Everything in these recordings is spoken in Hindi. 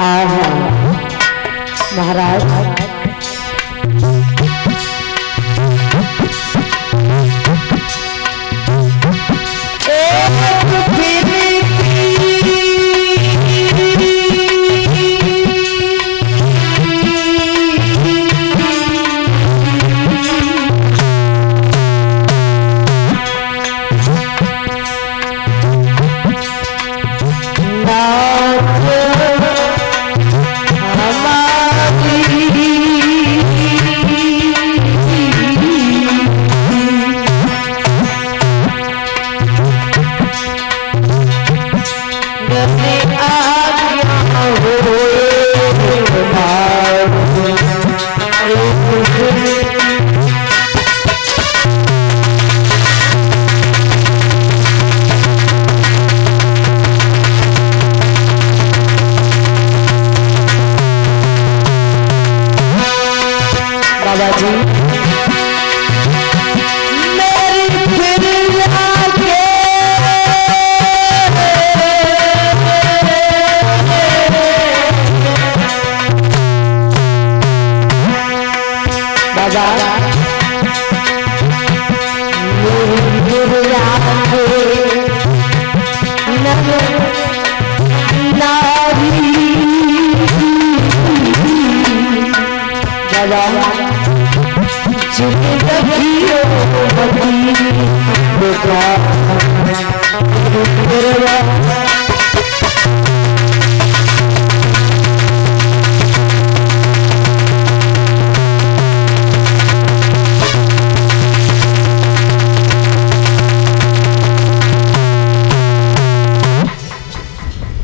आहा महाराज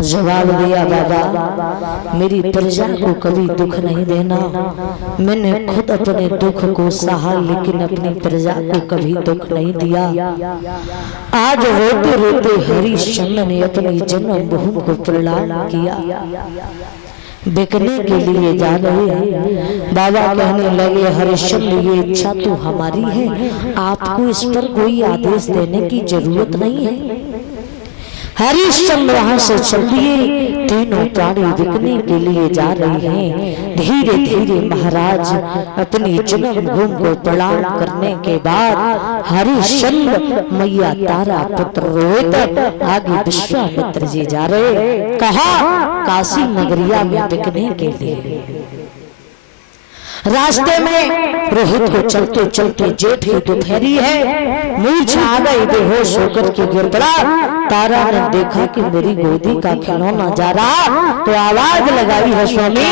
जवाब दिया बाबा मेरी प्रजा को कभी दुख नहीं देना। मैंने खुद अपने दुख को सहा लेकिन अपनी प्रजा को कभी दुख नहीं दिया। आज रोते रोते हरिश्चंद्र ने अपनी जन्मभूमि को प्रणाम किया। बिकने के लिए जा रहे हैं। बाबा कहने लगे हरिश्चंद्र ये इच्छा तो हमारी है, आपको इस पर कोई आदेश देने की जरूरत नहीं है। हरिश्चंद्र वहां से चल दिए। तीनों प्राणी बिकने के लिए जा रहे हैं। धीरे धीरे महाराज अपनी जन्मभूमि को प्रणाम करने के बाद हरिश्चंद्र मैया तारा पुत्र रोहित आगे विश्वामित्र जी जा रहे। कहा काशी नगरिया में बिकने के लिए। रास्ते में रोहित को चलते चलते जेठ की दोपहरी है, मूर्छा आ गई, बेहोश होकर के गिर पड़ा। तारा ने देखा कि मेरी गोदी का खिलौना जा रहा तो आवाज लगाई है स्वामी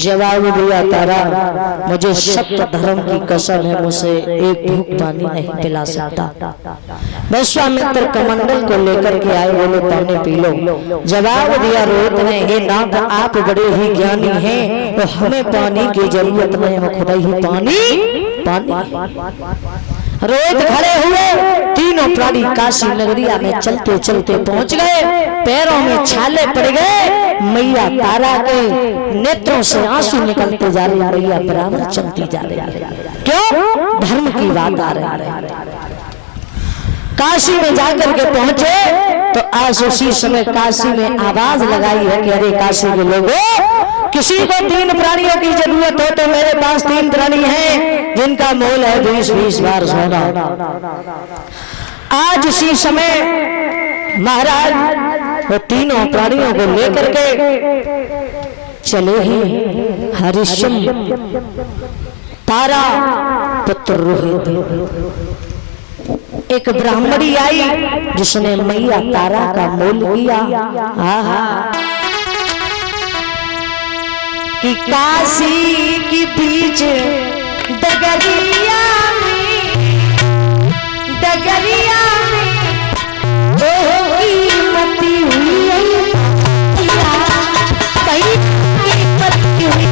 जवाब दिया तारा, मुझे सत्य धर्म की कसम है, मुझे एक घूंट पानी नहीं पिला सकता। विश्वामित्र कमंडल को लेकर के आए, बोले पानी पी लो। जवाब दिया रोहित ने, हे नाथ आप बड़े ही ज्ञानी हैं, तो हमें पानी की जरूरत नहीं, हम खुदा ही पानी रोहित खड़े हुए। तीनों प्राणी काशी नगरिया में चलते चलते पहुंच गए। पैरों में छाले पड़ गए। मैया तारा के नेत्रों से आंसू निकलते जा रहे, मैया बराबर चलती जा रही। क्यों? धर्म की बात आ रही। काशी में जाकर के पहुंचे तो आज उसी समय काशी में आवाज लगाई है कि अरे काशी के लोगों, किसी को 3 प्राणियों की जरूरत हो तो मेरे पास 3 प्राणी हैं जिनका मोल है 20-20 बार सोना। आज उसी समय महाराज वो तीनों प्राणियों को लेकर के चले ही हरिश्चंद्र, तारा पुत्र रोहित। एक ब्राह्मणी आई जिसने मैया तारा का मोल किया। कि काशी की बीच डगरिया में कीमती हुई कीमती हुई।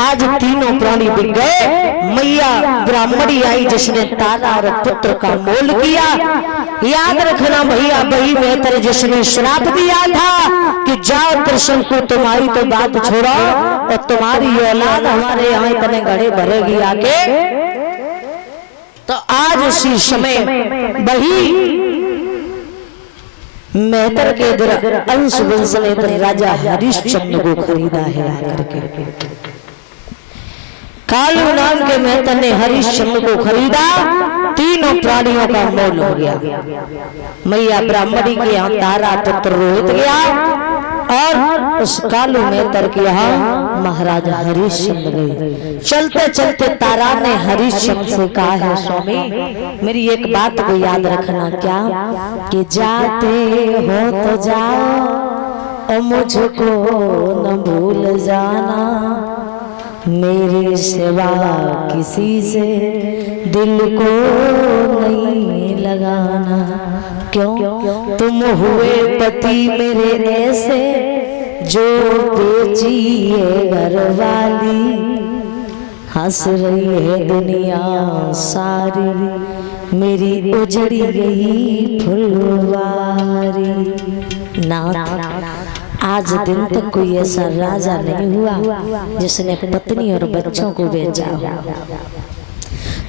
आज तीनों प्राणी बिक गए। मैया ब्राह्मणी आई जिसने तारा और पुत्र का मोल किया। याद रखना भैया, वही मेहतर जिसने श्राप दिया था कि जाओ कृष्ण को, तुम्हारी तो बात छोड़ो और तुम्हारी औलाद हमारे यहाँ इतने घड़े भरेगी आके। तो आज उसी समय वही मेहतर के इधर अंश वंश ने इधर राजा हरिश्चंद्र को खरीदा है आकर के। कालू नाम के मेहतर ने हरिश्चंद्र को खरीदा। तीनों प्राणियों का मोल हो गया। मैया ब्राह्मणी के यहाँ तारा पुत्र रोहित गया और उस कालू मेहतर के यहाँ महाराजा हरिश्चंद्र गए। चलते चलते तारा ने हरिश्चंद्र से कहा है, स्वामी मेरी एक बात को याद रखना, क्या कि जाते हो तो जाओ और मुझको न भूल जाना, मेरे सिवा किसी से दिल को नहीं लगाना। क्यों? तुम हुए पति मेरे ऐसे जो बेचिए घर वाली, हंस रही है दुनिया सारी, मेरी उजड़ी गई फुलवारी। ना आज दिन तक कोई ऐसा राजा नहीं हुआ जिसने पत्नी और बच्चों को बेचा हो।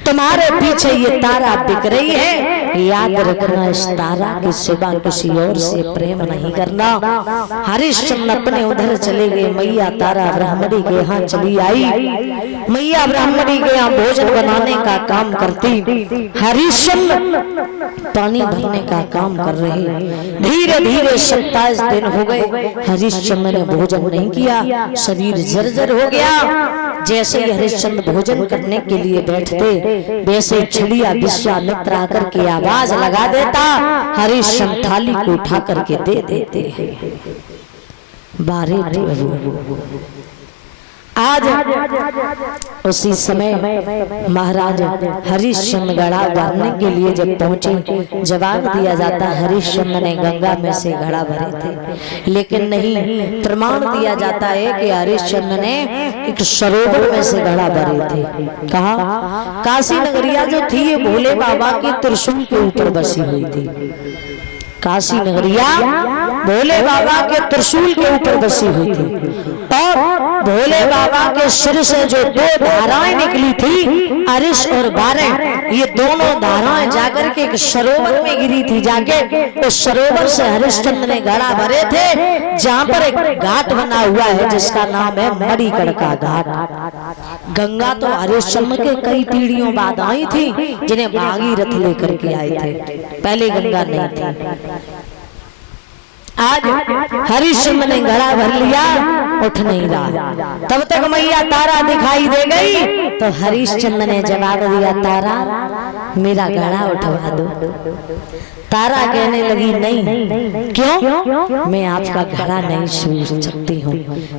तुम्हारे पीछे ये तारा बिक रही है, याद रखना इस तारा के सिवा किसी और से प्रेम नहीं करना। हरिश्चंद्र अपने उधर चले गए। मैया तारा ब्राह्मणी के यहाँ चली आई। मैया ब्राह्मणी के यहाँ भोजन बनाने का काम करती, हरिश्चंद्र पानी भरने का काम कर रहे। धीरे धीरे 27 दिन हो गए, हरिश्चंद्र ने भोजन नहीं किया, शरीर जर्जर हो गया। जैसे ही हरिश्चंद्र भोजन करने के लिए बैठते, वैसे छलिया विश्वामित्र आकर के आवाज लगा देता, हरिश्चंद्र थाली को उठा करके दे देते हैं। बारे आज उसी समय महाराज हरिश्चंद्र घड़ा भरने के लिए जब पहुंचे, जवाब दिया जाता हरिश्चंद्र ने गंगा में से घड़ा भरे थे, लेकिन नहीं, प्रमाण दिया जाता है कि हरिश्चंद्र ने एक सरोवर में से घड़ा भरे थे। कहा काशी नगरिया जो थी ये भोले बाबा की त्रिशूल के ऊपर बसी हुई थी। काशी नगरिया भोले बाबा के त्रिशूल के ऊपर बसी हुई थी, और भोले बाबा के सिर से जो 2 धाराएं निकली थी, अरिश और बारें, ये दोनों धाराएं जाकर के एक सरोवर में गिरी थी। जाके उस सरोवर से हरिश्चंद्र ने घड़ा भरे थे, जहाँ पर एक घाट बना हुआ है जिसका नाम है मणिकड़ का घाट। गंगा तो हरिश्चंद्र के कई पीढ़ियों बाद आई थी, जिन्हें भागीरथ लेकर के आए थे, पहले गंगा नहीं थी। आज हरिश्चंद्र ने घड़ा भर लिया, उठ नहीं रहा। तब तक मैया तारा दिखाई दे गई, तो हरिश्चंद्र ने जवाब दिया, तारा मेरा घड़ा उठवा दो। तारा कहने लगी नहीं, क्यों? मैं आपका घड़ा नहीं छू सकती हूँ,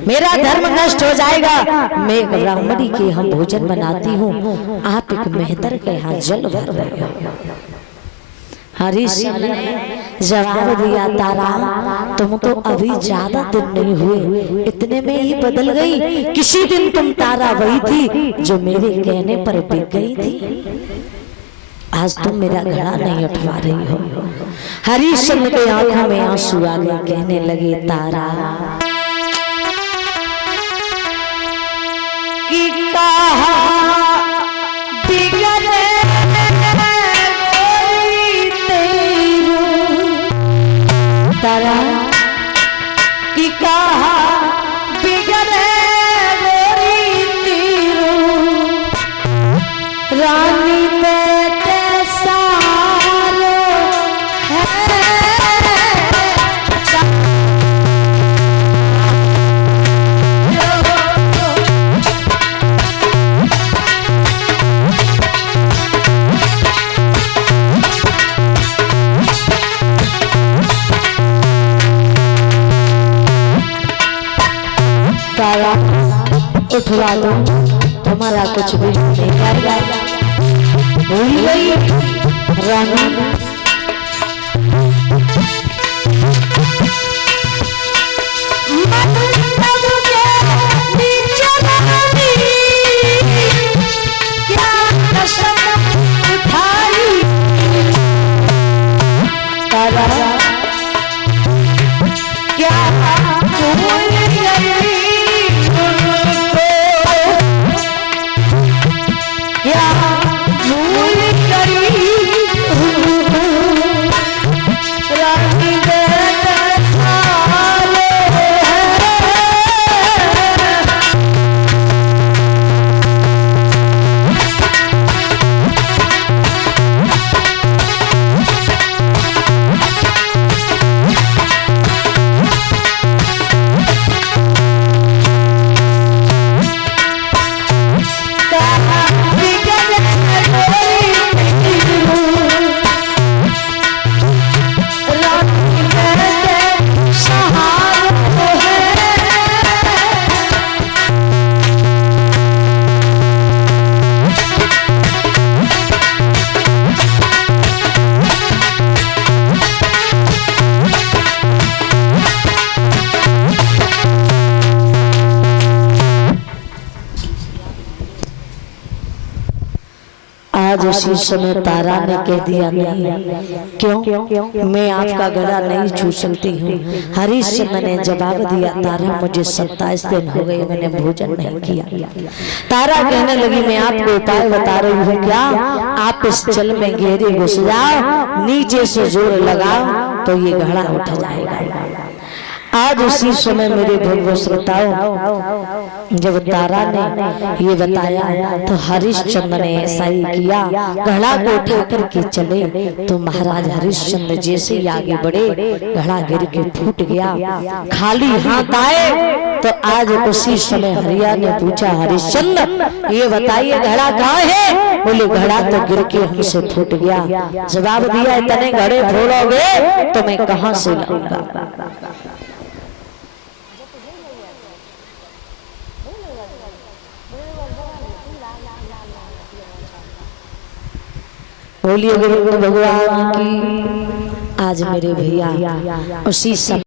मेरा धर्म नष्ट हो जाएगा। मैं एक ब्राह्मणी के यहाँ भोजन बनाती हूँ, आप एक मेहतर के यहाँ जल भर रहे हो। हरिश्चंद्र ने जवाब दिया, तारा तुम तो अभी ज्यादा दिन नहीं हुए, इतने में ही बदल गई। किसी दिन तुम तारा वही थी जो मेरे कहने पर बिक गई थी, आज तुम मेरा घड़ा नहीं उठवा रही हो। हरिश्चंद्र के आंखों में आंसू आ गए, कहने लगे, तारा की कहा तारा की कहा बिगड़े गोरी तीरो, रानी बेटे सारो है। तारा उठवा दो, तुम्हारा कुछ भी नहीं करेगा। भूल गई रानी क्या कसम उठाई, तारा क्या भूल आज उसी समय तारा ने कह दिया नहीं, क्यों, मैं आपका गला नहीं छू सकती हूँ। हरिश्चंद्र ने जवाब दिया, तारा मुझे 27 दिन हो गए, मैंने भोजन नहीं किया। तारा कहने लगी, मैं आपको उपाय बता रही हूँ, क्या आप इस जल में गहरे घुस जाओ, नीचे से जोर लगाओ तो ये घड़ा उठ जाएगा। आज उसी समय मेरे भव्य श्रोताओं, जब तारा ने ये बताया तो हरिश्चंद्र ने ऐसा ही किया, घड़ा को उठा करके चले। तो महाराज हरिश्चंद्र जैसे ही आगे बढ़े, घड़ा गिर के फूट गया। खाली हाथ आए तो आज उसी समय हरिया ने पूछा, हरिश्चंद्र ये बताइए घड़ा कहाँ है? बोले घड़ा तो गिर के हमसे फूट गया। जवाब दिया, इतने घड़े फोड़ोगे तो मैं कहाँ से लाऊंगा। बोलिए गुरु भगवान की। आज मेरे भैया उसी समय